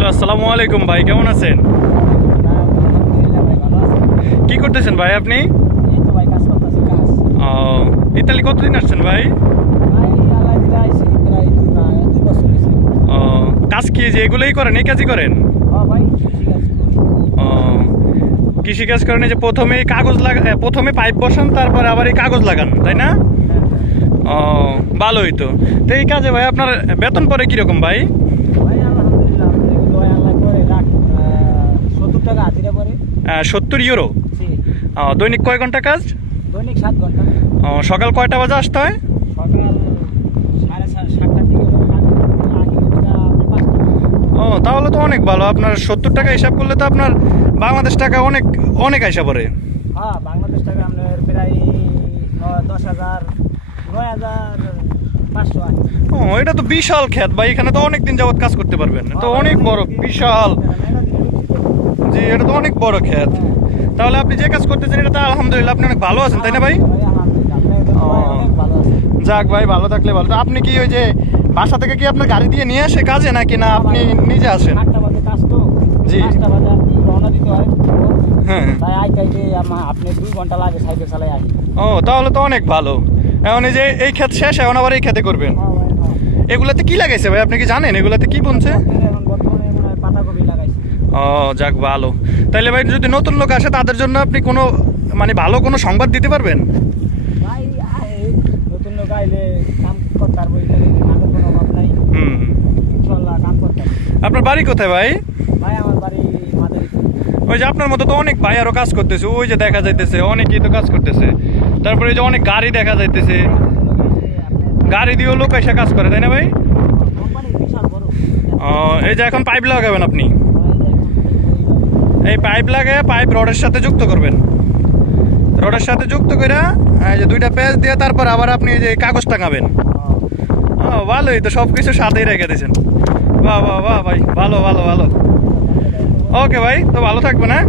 Hello, আসসালামু আলাইকুম ভাই, কেমন আছেন? কি করতেছেন ভাই আপনি? ও, ইতালি কতদিন আসছেন ভাই? ও, কাজ কি যে এগুলোই করেন, এই কাজই করেন? ও, কৃষি কাজ করেন, এই যে প্রথমে কাগজ প্রথমে পাইপ বসান, তারপরে আবার এই কাগজ লাগান, তাই না? ও, ভালোই তো। তো এই কাজে ভাই আপনার বেতন পড়ে কিরকম ভাই? 70 ইউরো। দৈনিক কয় ঘন্টা কাজ? দৈনিক 7 ঘন্টা। সকাল কয়টা বাজে আসতে হয়? সকাল 7:30 থেকে ও, তাহলে তো অনেক ভালো। আপনার 70 টাকা হিসাব করলে তো আপনার বাংলাদেশ টাকা অনেক অনেক আইসা পড়ে। হ্যাঁ, বাংলাদেশ টাকা আপনার প্রায় 10,000 9,500 হয়। ও, এটা তো বিশাল ক্ষেত ভাই, এখানে তো অনেক দিন যাবত কাজ করতে পারবেন। তো অনেক বড়, বিশাল। জি, এটা তো অনেক বড় ক্ষেত। তাহলে আপনি যে কাজ করতেছেন এটা তো আলহামদুলিল্লাহ আপনি অনেক ভালো আছেন, তাই না ভাই? যাক ভাই, ভালো থাকলে ভালো। তো আপনি কি ওই যে বাসা থেকে কি আপনার গাড়ি দিয়ে নিয়ে আসে কাজে, নাকি না আপনি নিজে আসেন? 8টা বাজে কাজ তো। জি। 5টা বাজে আপনি রওনা দিতে হয়। হ্যাঁ। তাই আইতে আপনি 2 ঘন্টা লাগে সাইকেল চালাই আসি। ও, তাহলে তো অনেক ভালো। এখন এই যে এই ক্ষেত শেষ, এখন আবার এই খেতে করবেন। হ্যাঁ ভাই, হ্যাঁ। এগুলাতে কি লাগাইছে ভাই, আপনি কি জানেন এগুলাতে কি বুনছে? এখন বর্তমানে মনে হয় পাতাকপি লাগাইছি। ও, যাক ভালো। তাহলে ভাই যদি নতুন লোক আসে তাদের জন্য আপনি কোনো মানে ভালো কোনো সংবাদ দিতে পারবেন? ভাই নতুন লোক আইলে কাম করতে পারবো, এখানে কামের কোনো অভাব নাই। হুম। ইনশাল্লাহ কাম করতে পারবো। আপনার বাড়ি কোথায় ভাই? ভাই আমার বাড়ি মাদারীপুর। ওই যে আপনার মতো তো অনেক ভাই আরো কাজ করতেছে, ওই যে দেখা যাইতেছে অনেকেই তো কাজ করতেছে। তারপরে এই যে অনেক গাড়ি দেখা যাইতেছে, গাড়ি দিয়েও লোক এসে কাজ করে, তাই না ভাই? কোম্পানি বিশাল বড়। ও, এই যে এখন পাইপ লাগাবেন আপনি, এই পাইপ লাগায় পাইপ রডের সাথে যুক্ত করবেন। রডের সাথে যুক্ত করে এই যে 2টা পেঁচ দিয়ে তারপর আবার আপনি এই যে কাগজ টাঙাবেন। ও, ভালোই তো, সব কিছু সাথেই রেখে দিয়েছেন। বাহ বাহ বাহ ভাই, ভালো ভালো ভালো। ওকে ভাই, তো ভালো থাকবেন, হ্যাঁ।